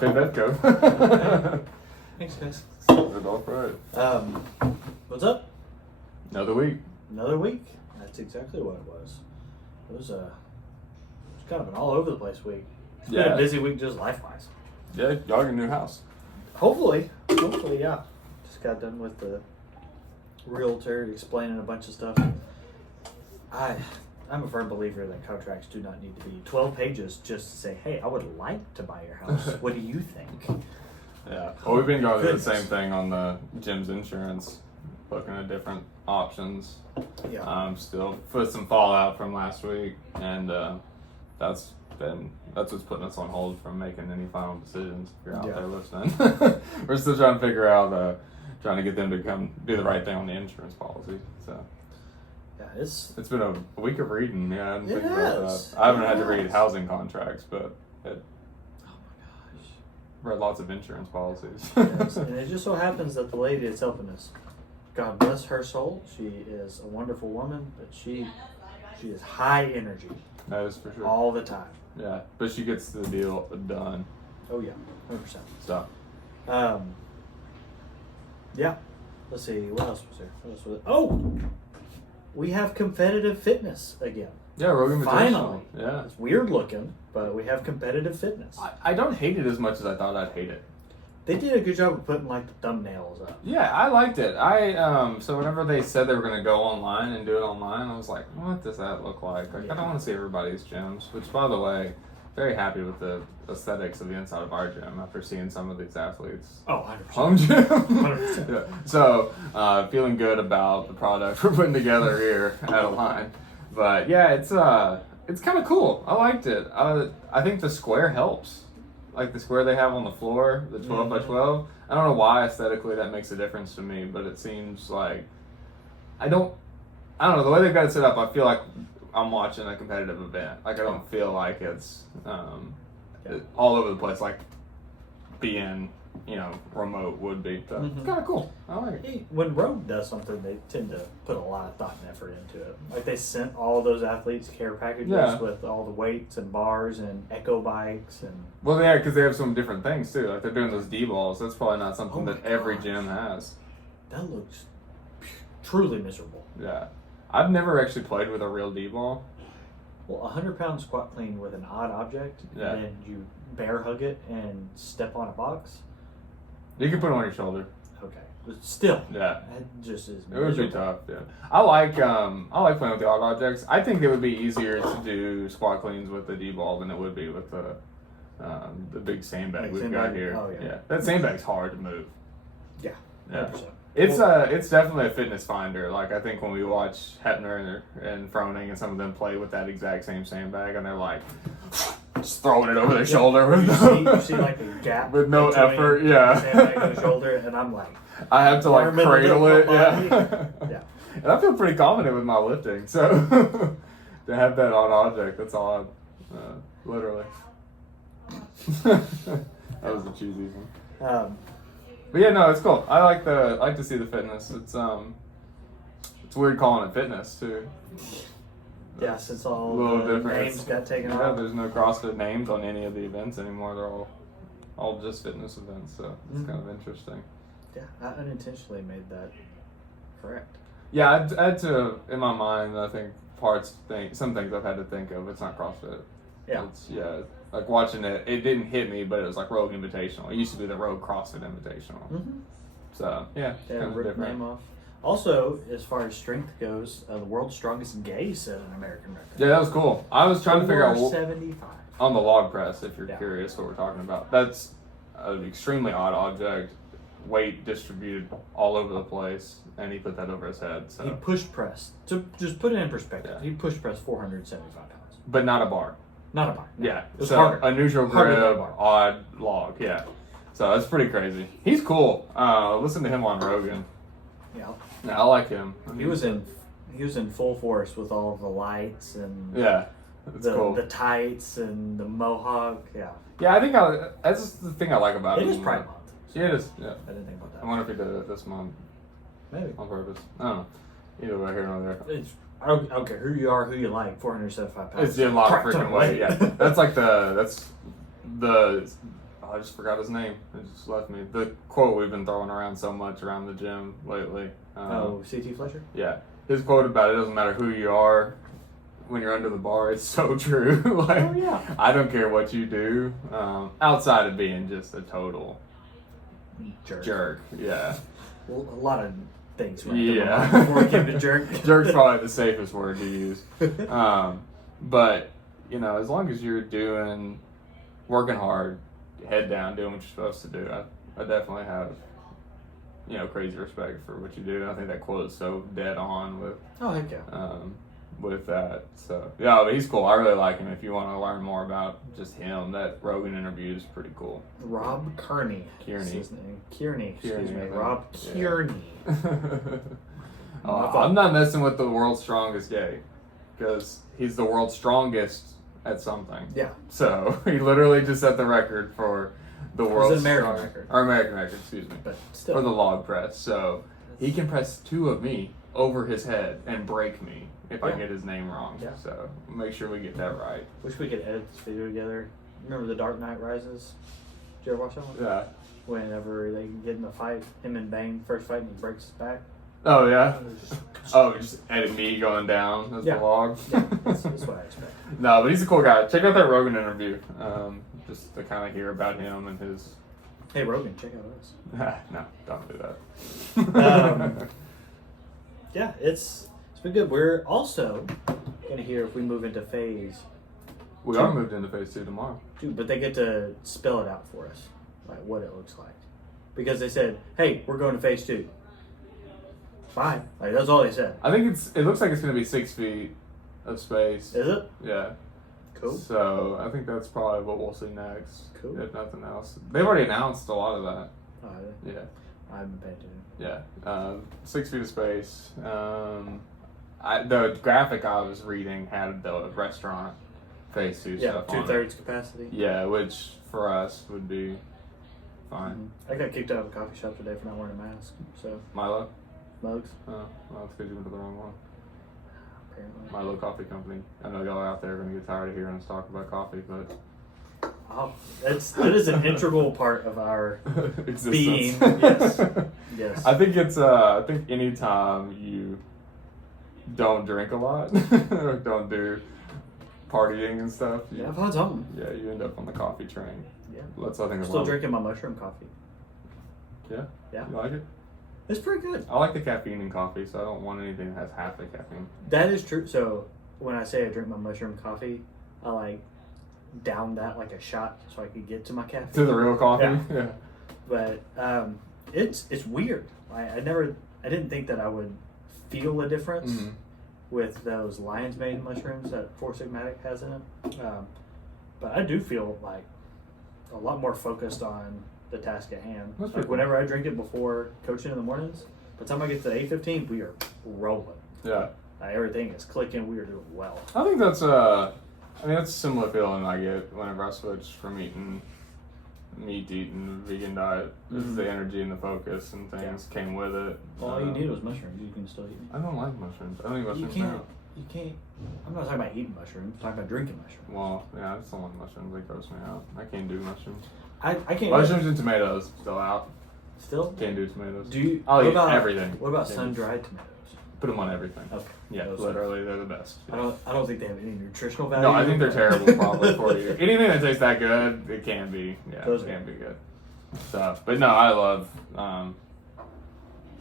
Pay that code. Thanks, guys. Good all right. What's up? Another week. Another week. That's exactly what it was. It was kind of an all over the place week. It's been a busy week, just life wise. Yeah, y'all get a new house. Hopefully, yeah. Just got done with the realtor explaining a bunch of stuff. I'm a firm believer that contracts do not need to be 12 pages just to say, hey, I would like to buy your house. What do you think? Yeah. Well, we've been going through the same thing on the gym's insurance, looking at different options. Yeah. Still with some fallout from last week, and that's what's putting us on hold from making any final decisions. If you're out there listening, we're still trying to figure out, trying to get them to come do the right thing on the insurance policy. So. Yeah, it's been a week of reading. Yeah, I didn't think about that. I I haven't had to read housing contracts, but oh my gosh, read lots of insurance policies. Yes, and it just so happens that the lady that's helping us, God bless her soul, she is a wonderful woman, but she is high energy. That is for sure. All the time. Yeah, but she gets the deal done. Oh yeah, 100%. So. Yeah. Let's see. What else was there? What else was it? Oh. We have competitive fitness again. Yeah, Rogan Finally. Yeah. It's weird looking, but we have competitive fitness. I don't hate it as much as I thought I'd hate it. They did a good job of putting like the thumbnails up. Yeah, I liked it. So whenever they said they were going to go online and do it online, I was like, what does that look like? I don't want to see everybody's gyms, which, by the way, very happy with the aesthetics of the inside of our gym after seeing some of these athletes. Oh, 100%. Home gym. 100%. Yeah. So, feeling good about the product we're putting together here at Align. But yeah, it's kind of cool. I liked it. I think the square helps. Like the square they have on the floor, the 12 by 12. I don't know why aesthetically that makes a difference to me, but it seems like I don't know, the way they've got it set up, I feel like I'm watching a competitive event. Like I don't feel like it's all over the place like being, remote would be. So it's kind of cool. I like it. When Rogue does something, they tend to put a lot of thought and effort into it. Like they sent all those athletes care packages with all the weights and bars and echo bikes and. Well, yeah, because they have some different things too. Like they're doing those D balls. That's probably not something that every gym has. That looks truly miserable. Yeah, I've never actually played with a real D ball. Well, 100-pound squat clean with an odd object, and then you bear hug it and step on a box. You can put it on your shoulder. Okay, but still, yeah, it just is. It would be tough. Yeah, I like playing with the odd objects. I think it would be easier to do squat cleans with the D ball than it would be with the big sandbag we've got here. Oh yeah, that sandbag's hard to move. Yeah, 100%. It's definitely a fitness finder. Like I think when we watch Hepner and Froning and some of them play with that exact same sandbag, and they're like just throwing it over their shoulder. You see like a gap with no effort. Yeah, sandbag on the shoulder, and I'm like, I have to like cradle it. Yeah. And I feel pretty confident with my lifting. So to have that on object, that's odd. Literally. That was a cheesy one. But yeah, no, it's cool. I like to see the fitness. It's weird calling it fitness too. Yeah, since all the names got taken off. Yeah, there's no CrossFit names on any of the events anymore. They're all just fitness events. So it's kind of interesting. Yeah, I unintentionally made that correct. Yeah, I had to, in my mind, I think some things I've had to think of. It's not CrossFit. Yeah. Like watching it didn't hit me, but it was like Rogue Invitational. It used to be the Rogue CrossFit Invitational. Mm-hmm. So, yeah. Rip the name off. Also, as far as strength goes, the world's strongest gay set an American record. Yeah, that was cool. I was trying to figure out 75. On the log press, if you're curious what we're talking about. That's an extremely odd object. Weight distributed all over the place, and he put that over his head. So he push pressed. To just put it in perspective, he push pressed 475 pounds. But not a bar. Not a bar. No. Yeah. It was so harder. A neutral grip, odd log. Yeah. So that's pretty crazy. He's cool. Listen to him on Rogan. Yeah. Yeah, I like him. He was in full force with all the lights and cool. The tights and the mohawk. Yeah. Yeah, I think that's the thing I like about it. It is Pride Month. Yeah, it is. Yeah. I didn't think about that. I wonder if he did it this month. Maybe. On purpose. I don't know. Either way, here nor there. I don't care who you are, who you like. 475 pounds. It's a lot of freaking weight. Yeah, that's like the I just forgot his name. It just left me. The quote we've been throwing around so much around the gym lately. C.T. Fletcher? Yeah. His quote about it doesn't matter who you are when you're under the bar. It's so true. Like, Oh, yeah. I don't care what you do, outside of being just a total jerk. Yeah. Well, a lot of things. Yeah. Before we get to jerk. Jerk's probably the safest word to use. But, you know, as long as you're working hard, head down, doing what you're supposed to do, I definitely have, you know, crazy respect for what you do. I think that quote is so dead on with Heck yeah. with that. So yeah, but he's cool. I really like him. If you want to learn more about just him, that Rogan interview is pretty cool. Rob Kearney. Kearney. His name. Kearney. Excuse Kearney, me. I think. Rob Yeah. Kearney. I'm not messing with the world's strongest gay, because he's the world's strongest at something. Yeah. So he literally just set the record for the world's American strongest- record. or American record, excuse me, But still. for the log press. So he can press 2 of me over his head and break me if I Yeah. get his name wrong. Yeah. So make sure we get that right. Wish we could edit this video together. Remember The Dark Knight Rises? Did you ever watch that one? Yeah. Whenever they get in the fight, him and Bane first fight, and he breaks his back. Oh yeah. Oh, just edit me going down as Yeah. the log. Yeah, that's what I expect. No, but he's a cool guy. Check out that Rogan interview, just to kind of hear about him and his. Hey Rogan, check out us. No, don't do that. Yeah, it's been good. We're also gonna hear if we move into phase We are moved into phase 2 tomorrow. 2, but they get to spell it out for us, like what it looks like, because they said, "Hey, we're going to phase 2." Bye. Like that's all they said. I think it looks like it's going to be 6 feet of space. Is it? Yeah. Cool. So I think that's probably what we'll see next. Cool. If nothing else. They've already announced a lot of that. Oh, Yeah. I haven't paid attention. Yeah. 6 feet of space. The graphic I was reading had the restaurant phase 2 Yeah, stuff on it. 2/3 capacity. Yeah, which for us would be fine. I got kicked out of a coffee shop today for not wearing a mask. So Milo? mugs, Oh, well, that's because you went to the wrong one. apparently. Milo Coffee Company. I know y'all out there are going to get tired of hearing us talk about coffee, but Oh, that is an integral part of our existence. being. Yes. Yes. I think it's I think anytime you don't drink a lot or don't do partying and stuff, Yeah, I've had something. yeah, you end up on the coffee train. Yeah. That's I think Still drinking my mushroom coffee. Yeah. Yeah. You like it? It's pretty good. I like the caffeine in coffee, so I don't want anything that has half the caffeine. That is true. So when I say I drink my mushroom coffee, I like down that like a shot so I could get to my caffeine. To the real coffee? Yeah. But it's weird. I didn't think that I would feel a difference Mhm. with those lion's mane mushrooms that Four Sigmatic has in it. But I do feel like a lot more focused on the task at hand. That's Like pretty cool. whenever I drink it before coaching in the mornings, by the time I get to 8:15, we are rolling. Yeah. Everything is clicking. We are doing well. I think that's that's a similar feeling I get whenever I switch from eating meat to eating a vegan diet. Just the energy and the focus and things came with it. All you need was mushrooms. You can still eat them. I don't like mushrooms. I don't eat You mushrooms can't. now. You can't. I'm not talking about eating mushrooms. I'm talking about drinking mushrooms. Well, yeah, I just don't like mushrooms. They gross me out. I can't do mushrooms. I can't. Mushrooms and tomatoes still out. Still. Can't do tomatoes. Do you? I'll what eat about everything. What about Can't sun do- dried tomatoes? Put them on everything. Okay. Yeah, Those literally, they're the best. I don't think they have any nutritional value. No, I think they're terrible probably for you. Anything that tastes that good, it can be. Yeah, Those it are- can be good. So, but no, I love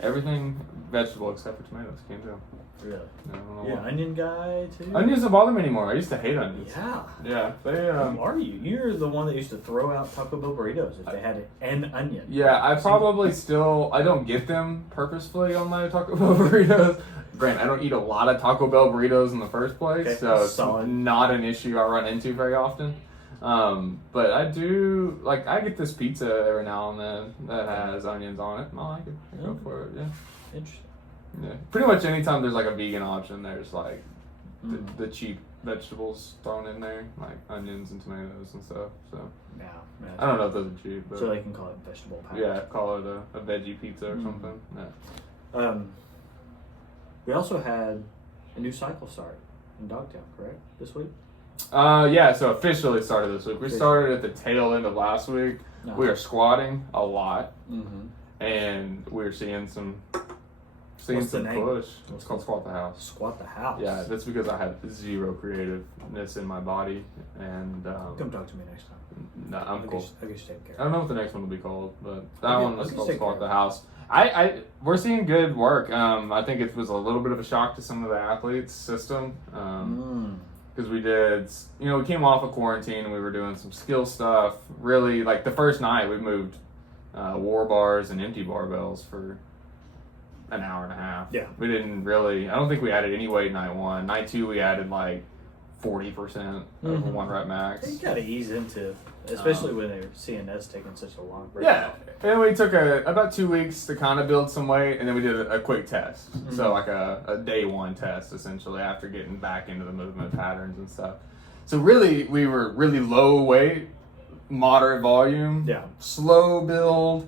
everything vegetable except for tomatoes. Can't do. Really? I don't know Yeah, why. onion guy too. Onions don't bother me anymore. I used to hate onions. Yeah. Yeah, they Who are you? You're the one that used to throw out Taco Bell burritos if they had an onion. Yeah, I probably still I don't get them purposefully on my Taco Bell burritos. Granted, I don't eat a lot of Taco Bell burritos in the first place, Okay, so it's solid. not an issue I run into very often. But I do like I get this pizza every now and then that has onions on it, and I like it. I go for it. Yeah, Interesting. yeah. Pretty much anytime there's like a vegan option, there's like the cheap vegetables thrown in there, like onions and tomatoes and stuff. So Yeah. I don't know if those are cheap, but So they can call it vegetable pie. yeah, call it a veggie pizza or something. Yeah. We also had a new cycle start in Dogtown, correct? This week? Yeah, so officially started this week. We started at the tail end of last week. No. We are squatting a lot, Mm-hmm. and we're seeing some What's the name? push. It's called Squat the House. Squat the house. Yeah, that's because I had zero creativeness in my body, and Come talk to me next time. no, I'm cool. I'll get you taken care I of. don't know what the next one will be called, but that Okay, one was okay, called take Squat care the of it. House. We're seeing good work. I think it was a little bit of a shock to some of the athletes' system. Because we did, we came off of quarantine and we were doing some skill stuff. Really, like the first night we moved war bars and empty barbells for an hour and a half. Yeah. We didn't really, I don't think we added any weight night one. Night two, we added like 40% of a 1 rep max. You gotta ease into, especially when they're CNS taking such a long break. Yeah, and we took about 2 weeks to kind of build some weight, and then we did a quick test. So like a day one test, essentially, after getting back into the movement patterns and stuff. So really, we were really low weight, moderate volume, Yeah. slow build,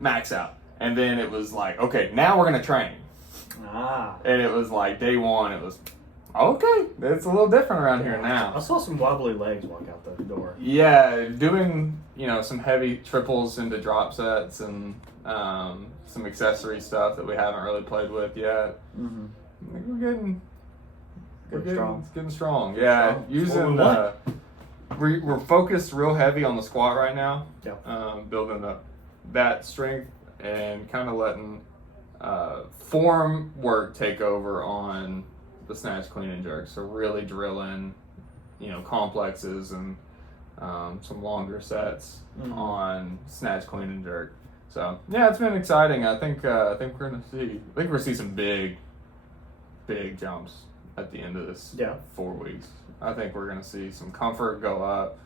max out. And then it was like, okay, now we're going to train. And it was like day one, it was, okay, it's a little different around here now. I saw some wobbly legs walk out the door. Yeah, doing some heavy triples into drop sets and some accessory stuff that we haven't really played with yet. Mm-hmm. I think we're getting strong. Yeah, Strong. using we're focused real heavy on the squat right now. Yeah. Building up that strength and kind of letting form work take over on the snatch, clean, and jerk. So really drilling, complexes and some longer sets on snatch, clean, and jerk. So yeah, it's been exciting. I think we're gonna see some big jumps at the end of this 4 weeks. I think we're gonna see some comfort go up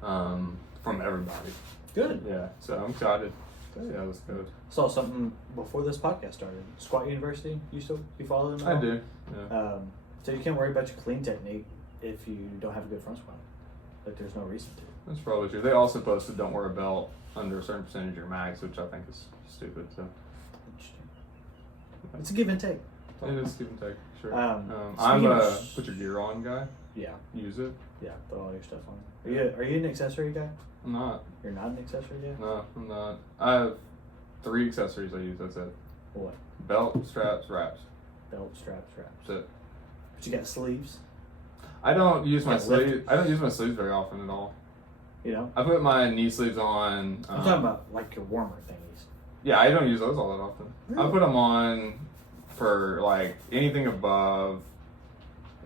from everybody. Good. Yeah, so I'm excited. See how this goes. Saw something before this podcast started. Squat University. You follow them? At I all? do. Yeah. So you can't worry about your clean technique if you don't have a good front squat. Like there's no reason to. That's probably true. They also posted don't wear a belt under a certain percentage of your max, which I think is stupid. So Interesting. It's a give and take. it is give and take. Sure. Speaking I'm a of- put your gear on guy. Yeah. Use it. Yeah. Put all your stuff on. Are you an accessory guy? I'm not. You're not an accessory guy? No, I'm not. I have 3 accessories I use. That's it. What? Belt, straps, wraps. Belt, straps. That's it. But you got sleeves. I don't use my Yeah, lift. sleeves. I don't use my sleeves very often at all. You know. I put my knee sleeves on. I'm talking about like your warmer thingies. Yeah, I don't use those all that often. Really? I put them on for like anything above.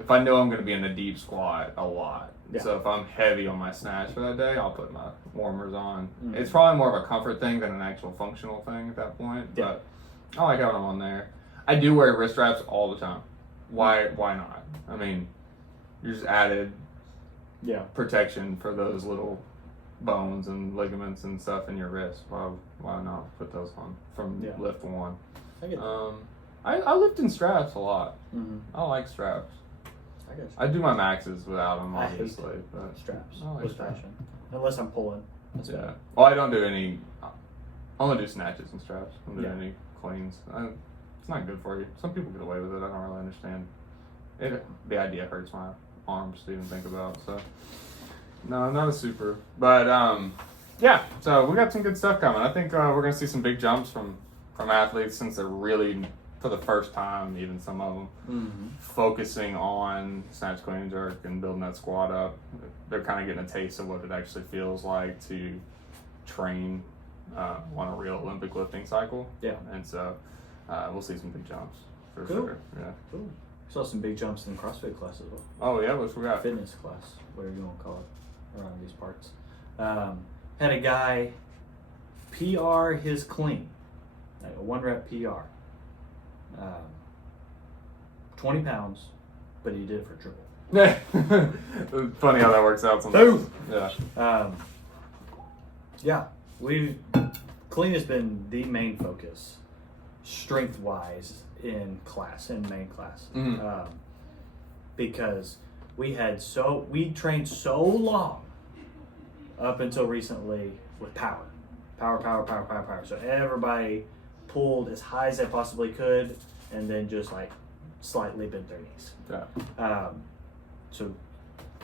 If I know I'm going to be in a deep squat a lot. Yeah. So if I'm heavy on my snatch for that day, I'll put my warmers on. Mhm. It's probably more of a comfort thing than an actual functional thing at that point. Yeah. But I like having them on there. I do wear wrist wraps all the time. Why not? I mean, you just added Yeah. protection for those little bones and ligaments and stuff in your wrist. Why not put those on from Yeah. lift one? I get that. I lift in straps a lot. Mm-hmm. I like straps. I got you. I do my maxes without them, I hate obviously. But Straps. I like With straps. fashion. Unless I'm pulling. That's yeah. bad. Well, I don't do any. I only do snatches and straps. I don't do Yeah. any cleans. It's not good for you. Some people get away with it. I don't really understand. The idea hurts my arms to even think about. So no, not a super. But yeah. So we got some good stuff coming. I think we're gonna see some big jumps from athletes since they're really, for the first time, even some of them, Mm-hmm. focusing on snatch, clean, and jerk and building that squat up. They're kind of getting a taste of what it actually feels like to train on a real Olympic lifting cycle. Yeah. And so we'll see some big jumps for Cool. sure. Yeah. Cool. Saw some big jumps in CrossFit class as well. Oh yeah, what's we got? Fitness class, whatever you want to call it, around these parts. Had a guy PR his clean, like a 1 rep PR. 20 pounds, but he did it for triple. It's funny how that works out sometimes. Boom! Yeah. Yeah, clean has been the main focus, strength wise, in main class. Mhm. Because we trained so long up until recently with power. So everybody pulled as high as they possibly could and then just like slightly bent their knees. Yeah. So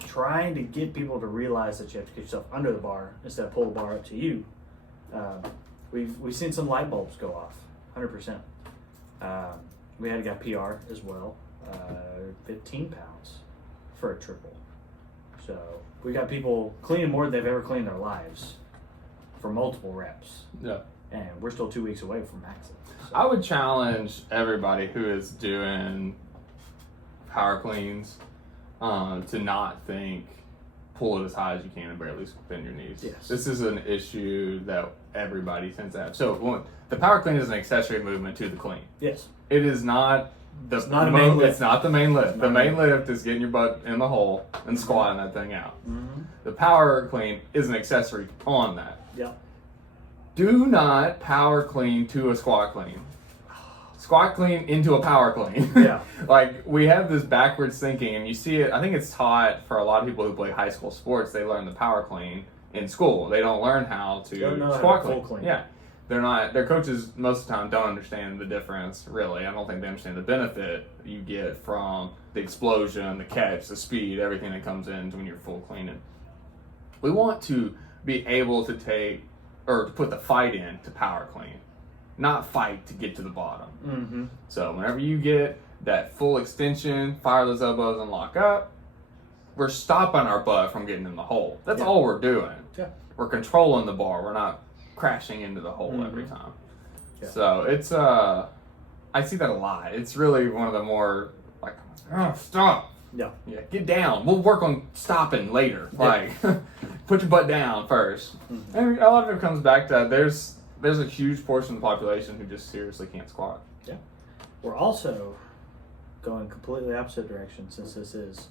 trying to get people to realize that you have to get yourself under the bar instead of pull the bar up to you. We've seen some light bulbs go off, 100%. We had a guy PR as well, 15 pounds for a triple. So we got people cleaning more than they've ever cleaned in their lives for multiple reps. Yeah. And we're still 2 weeks away from maxing. So. I would challenge everybody who is doing power cleans to not think pull it as high as you can and barely bend your knees. Yes. This is an issue that everybody tends to have. So the power clean is an accessory movement to the clean. Yes. It is not It's not a main lift. It's not the main lift. Not The main main lift is getting your butt in the hole and squatting that thing out. Mm-hmm. The power clean is an accessory on that. Yeah. Do not power clean to a squat clean. Squat clean into a power clean. Yeah. Like, we have this backwards thinking, and you see it, I think it's taught for a lot of people who play high school sports. They learn the power clean in school. They don't learn how to squat full clean. Yeah. Their coaches most of the time don't understand the difference, really. I don't think they understand the benefit you get from the explosion, the catch, the speed, everything that comes in when you're full cleaning. We want to be able to take, or to put the fight in to power clean, not fight to get to the bottom. Mm-hmm. So whenever you get that full extension, fire those elbows and lock up, we're stopping our butt from getting in the hole. That's all we're doing. Yeah. We're controlling the bar. We're not crashing into the hole every time. Yeah. So it's I see that a lot. It's really one of the more like, oh, stop. Yeah. Yeah, get down. We'll work on stopping later. Like, put your butt down first. Mm-hmm. And a lot of it comes back to there's a huge portion of the population who just seriously can't squat. Yeah. We're also going completely opposite direction since this is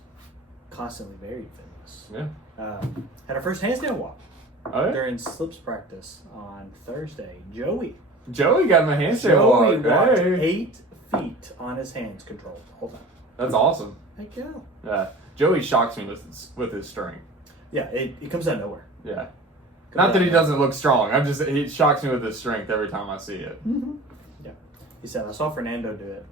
constantly varied fitness. Yeah. Had our first handstand walk Oh, yeah? during slips practice on Thursday. Joey Joey got him a handstand walk. walked Hey. 8 feet on his hands controlled the whole time. That's awesome. Heck yeah. Yeah. Joey shocks me with his strength. Yeah, it comes out of nowhere. Yeah. Not that he doesn't look strong. He shocks me with his strength every time I see it. Mm-hmm. Yeah. He said, I saw Fernando do it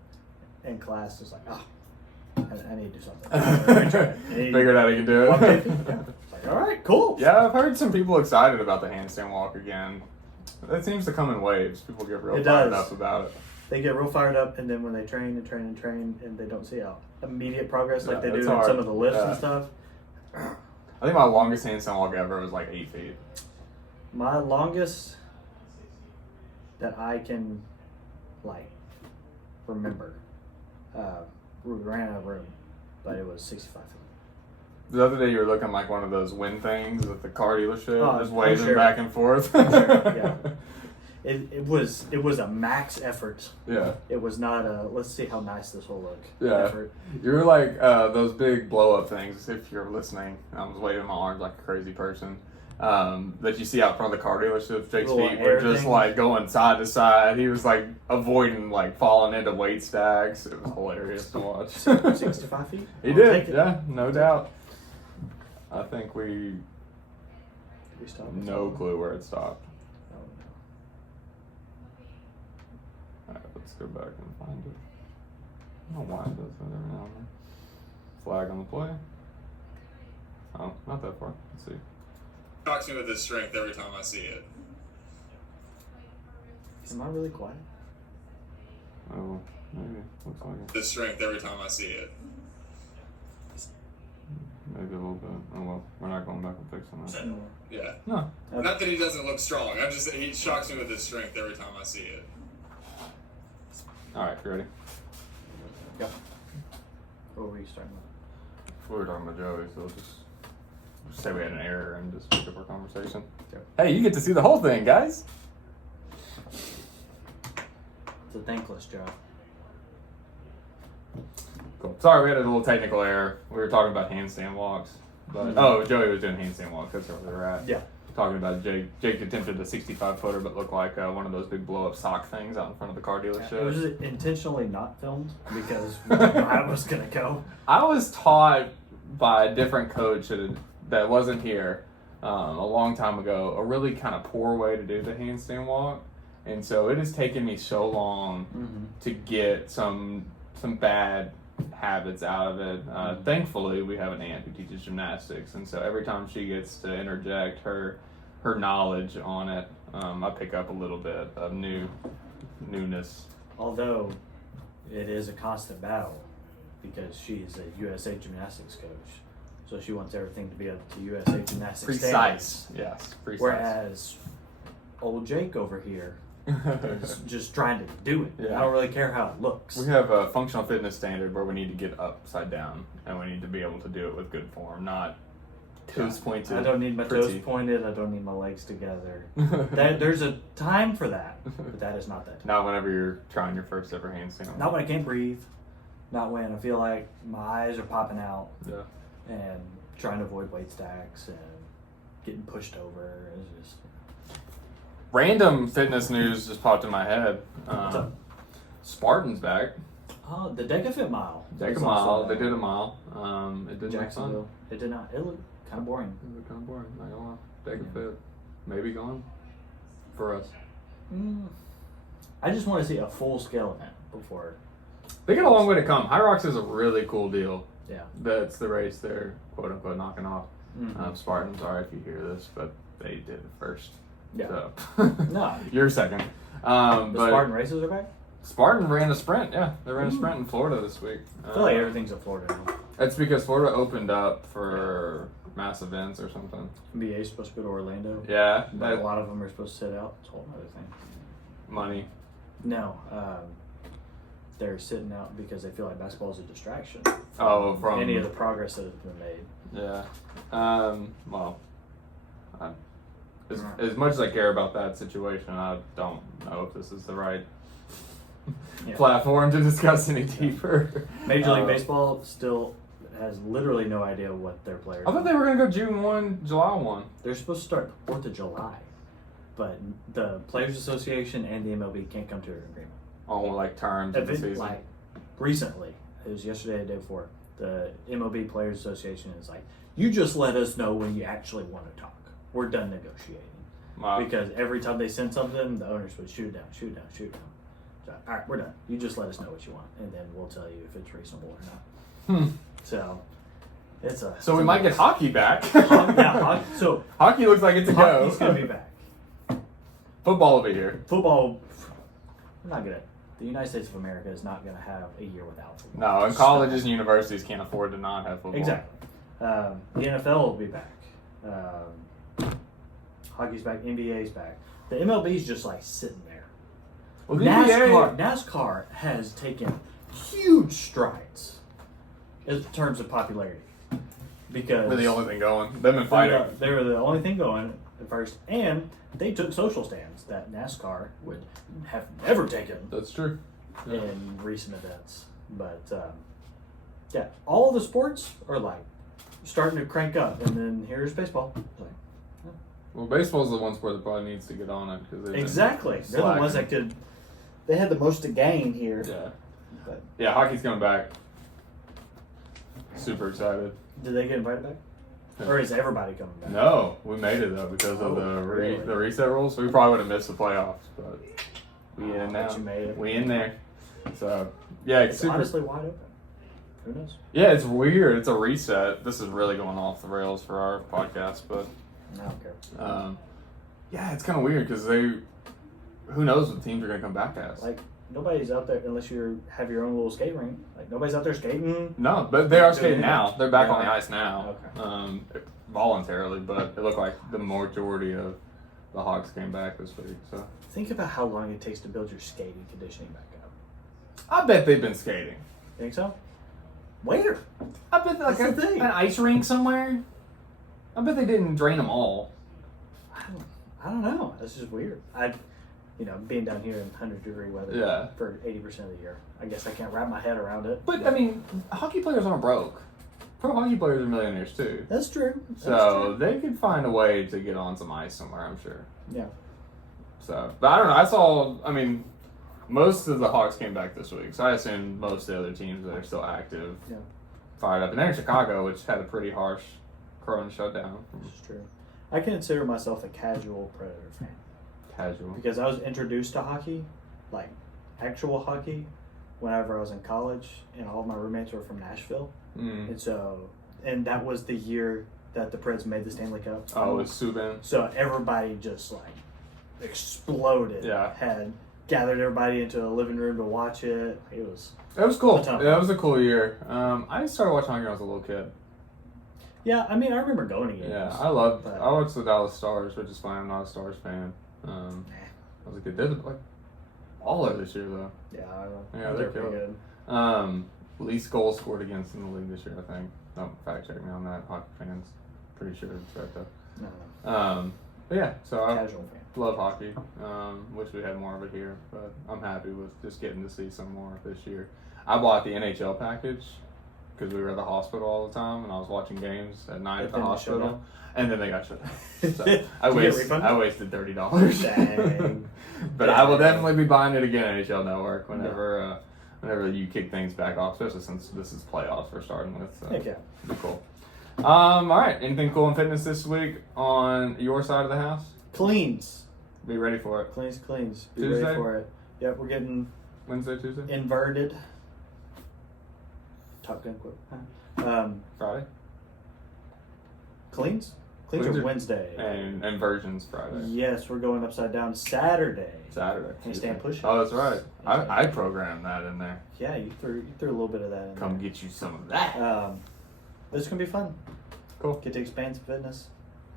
in class. It's like, I need to do something. Figured out he can do it. Yeah. Like, all right, cool. Yeah, I've heard some people excited about the handstand walk again. It seems to come in waves. People get real fired up about it. They get real fired up, and then when they train and they don't see immediate progress like they do in hard. some of the lifts and stuff. I think my longest handstand walk ever was like 8 feet. My longest that I can remember, we ran out of room, but it was 65 feet. The other day you were looking like one of those wind things at the car dealership, just waving sure. back and forth. Yeah. It was a max effort. Yeah. It was not a let's see how nice this will look. Yeah. Effort. You were like those big blow up things. If you're listening, I was waving my arms like a crazy person. That you see out front of the car dealership. Jake's Little feet were air just thing. like going side to side. He was like avoiding like falling into weight stacks. It was hilarious to watch. 65 feet. He I'll did. take it. Yeah, no doubt. I think we stopped? no clue where it stopped. Oh, no. Alright, let's go back and find it. I don't know why it does that every now and then. Flag on the play. Oh, not that far. Let's see. Shocks me with his strength every time I see it. Am I really quiet? Oh, maybe. Looks like it. His strength every time I see it. Maybe a little bit. Oh well, we're not going back and fixing that. No. Yeah. No. Not that he doesn't look strong. He shocks me with his strength every time I see it. Alright, you ready? Yep. What were you starting with? We were talking about Joey, so just say we had an error and just pick up our conversation. Yep. Hey, you get to see the whole thing, guys. It's a thankless job. Cool. Sorry, we had a little technical error. We were talking about handstand walks, but Joey was doing handstand walks. That's where we were at. Yeah. Talking about Jake. Jake attempted a 65-footer, but looked like one of those big blow-up sock things out in front of the car dealership. It was intentionally not filmed because we didn't know how it was gonna go. I was taught by a different coach that wasn't here a long time ago a really kind of poor way to do the handstand walk, and so it has taken me so long to get some bad habits out of it. Thankfully, we have an aunt who teaches gymnastics, and so every time she gets to interject her knowledge on it, I pick up a little bit of newness. Although it is a constant battle because she's a USA gymnastics coach, so she wants everything to be up to USA gymnastics Precise, standards. yes, precise. Whereas old Jake over here is just trying to do it. Yeah. I don't really care how it looks. We have a functional fitness standard where we need to get upside down, and we need to be able to do it with good form, not toes pointed. I don't need my pretty. toes pointed. I don't need my legs together. There's a time for that, but that is not that time. Not whenever you're trying your first ever handstand. Not when I can't breathe. Not when I feel like my eyes are popping out Yeah. and trying to avoid weight stacks and getting pushed over. It's just Random fitness news just popped in my head. What's up? Spartan's back. Oh, the DecaFit mile. Take a mile. They did a mile. It did look fun. Jacksonville. It did not. It looked kind of boring. It looked kind of boring. Not gonna lie. Take a fit. Maybe gone for us. I just want to see a full scale event before. They got a long way to come. High Rocks is a really cool deal. Yeah. That's the race they're quote unquote knocking off. Mhm. Spartans, sorry if you hear this, but they did it first. Yeah. So. No. You're second. The But Spartan races are back? Spartan ran a sprint. Yeah, they ran a sprint in Florida this week. I feel like everything's in Florida now. That's because Florida opened up for mass events or something. NBA is supposed to go to Orlando. Yeah, But a that lot of them are supposed to sit out. It's a whole other thing. money. No. They're sitting out because they feel like basketball is a distraction. From any of the progress that has been made. Yeah. Well, as much as I care about that situation, I don't know if this is the right platform to discuss any deeper. Major League Baseball still has literally no idea what their players I thought they were going to go June 1, July 1. They're supposed to start 4th of July. But the Players Association and the MLB can't come to an agreement. On like terms of the season. Like recently, it was yesterday, the day before, the MLB Players Association is like, you just let us know when you actually want to talk. We're done negotiating. Wow. Because every time they send something, the owners would shoot it down, shoot it down, shoot it down. So, all right, we're done. You just let us know what you want, and then we'll tell you if it's reasonable or not. So, it's a... So we might get hockey back. So hockey looks like it's a go. hockey's going to be back. Football will be here. Football, I'm not gonna. The United States of America is not gonna have a year without football. No, and colleges and universities can't afford to not have football. Exactly. The NFL will be back. Hockey's back. NBA's back. The MLB's just like sitting there. Well, the NASCAR has taken huge strides in terms of popularity because we're the only thing going. They've been fighting. they were the only thing going at first, and they took social stands that NASCAR would have never taken That's true. Yeah. in recent events. But yeah, all the sports are like starting to crank up, and then here's baseball. Like, Well, baseball's the one sport that probably needs to get on it because exactly, they're the ones that could. They had the most to gain here. Yeah. But Yeah, hockey's coming back. Super excited. did they get invited back, or is everybody coming back? No, we made it though because of really? the reset rules. We probably would have missed the playoffs, but we in now. But you made it. We in there. So yeah, It's super. honestly wide open. Who knows? Yeah, it's weird. It's a reset. This is really going off the rails for our podcast, but I don't care. yeah, it's kind of weird because who knows what teams are going to come back as. Like nobody's out there unless you have your own little skate rink. Like nobody's out there skating. No, but they are skating Doing it. now. They're back Yeah. on the ice now, voluntarily. But it looked like the majority of the Hawks came back this week. So Think about how long it takes to build your skating conditioning back up. I bet they've been skating. Think so? Where? I bet like That's the thing. an ice rink somewhere. I bet they didn't drain them all. I don't know. That's just weird. Being down here in 100-degree weather Yeah. for 80% of the year, I guess I can't wrap my head around it. But I mean, hockey players aren't broke. Pro hockey players are millionaires too. That's true. So they could find a way to get on some ice somewhere, I'm sure. Yeah. So, but I don't know. Most of the Hawks came back this week, so I assume most of the other teams that are still active fired up. And they're in Chicago, which had a pretty harsh Corona shutdown. That's true. I consider myself a casual Predator fan Casual. because I was introduced to hockey, like actual hockey, whenever I was in college, and all of my roommates were from Nashville, Mm. and that was the year that the Preds made the Stanley Cup. Oh, it's Subban. So everybody just like exploded. Yeah. Had gathered everybody into a living room to watch it. It was. It was cool. A ton of Yeah, it fun. was a cool year. I started watching hockey when I was a little kid. Yeah, I mean, I remember going to games. Yeah, I but- watched the Dallas Stars, which is fine. I'm not a Stars fan. I was a kid. They're like all of this year though. Yeah, I don't know. Yeah, They're they're pretty cool. good. Least goals scored against in the league this year, I think. Don't fact check me on that, hockey fans. Pretty sure it's right though. No, But yeah, so I casual fan. love hockey. Wish we had more of it here, but I'm happy with just getting to see some more this year. I bought the NHL package because we were at the hospital all the time, and I was watching games at night at the Then they shut hospital, down. and then they got shut down. So Did I you get refunded? wasted $30. Dang. But I will definitely be buying it again, NHL Network, whenever you kick things back off, especially since this is playoffs we're starting with. So Heck yeah. it'll be cool. All right. Anything cool in fitness this week on your side of the house? Cleans. Be ready for it. Cleans. Be Tuesday? ready for it. Yep, we're getting Wednesday, Tuesday, inverted. Top Gun quote. Friday, Cleans? Cleans Cleans are are- Wednesday. and inversions Friday. Yes, we're going upside down Saturday. Saturday. Handstand push-ups. Oh, that's right. I programmed that in there. Yeah, you threw a little bit of that in Come get you some of that. there. This is gonna be fun. Cool. Get to expand some fitness.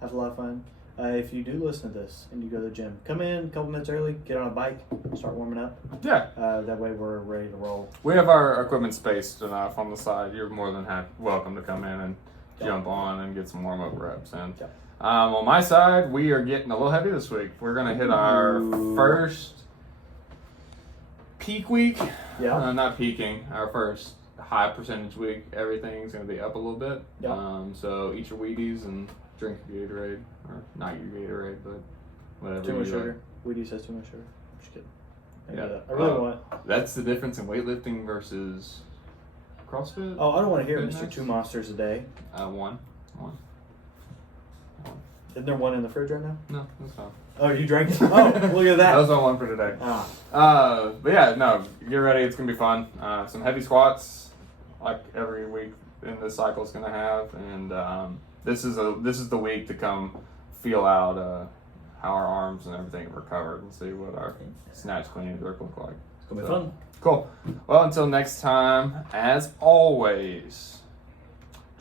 Have a lot of fun. If you do listen to this and you go to the gym, come in a couple minutes early, get on a bike, start warming up. Yeah. That way we're ready to roll. We have our equipment spaced enough on the side. You're more than welcome to come in and jump on and get some warm up reps in. Yeah. On my side, we are getting a little heavy this week. We're gonna hit our Ooh. first peak week. Yeah. Not peaking. Our first high percentage week. Everything's gonna be up a little bit. Yeah. So eat your Wheaties and drink your Gatorade, or not your Gatorade, but whatever. Too much you sugar. Wheaties says too much sugar. I'm just kidding. I Yeah. do that. I really want. That's the difference in weightlifting versus CrossFit. Oh, I don't want to hear it, Mr. Fitness? 2 Monsters a day. One. Isn't there one in the fridge right now? No, that's fine. Oh, you drank it? Oh, look at That was that. my one for today. Ah, But yeah, no, get ready. It's gonna be fun. Some heavy squats, like every week in this cycle is gonna have, and this is the week to come feel out how our arms and everything have recovered and see what our snatch clean and jerk look like. it's gonna be So, fun. Cool. Well, until next time, as always,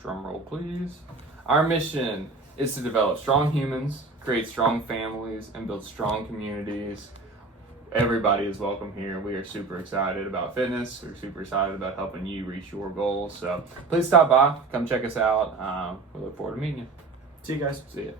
drum roll please. Our mission is to develop strong humans, create strong families, and build strong communities. Everybody is welcome here. We are super excited about fitness. We're super excited about helping you reach your goals. So please stop by, come check us out. We look forward to meeting you. See you guys. See ya.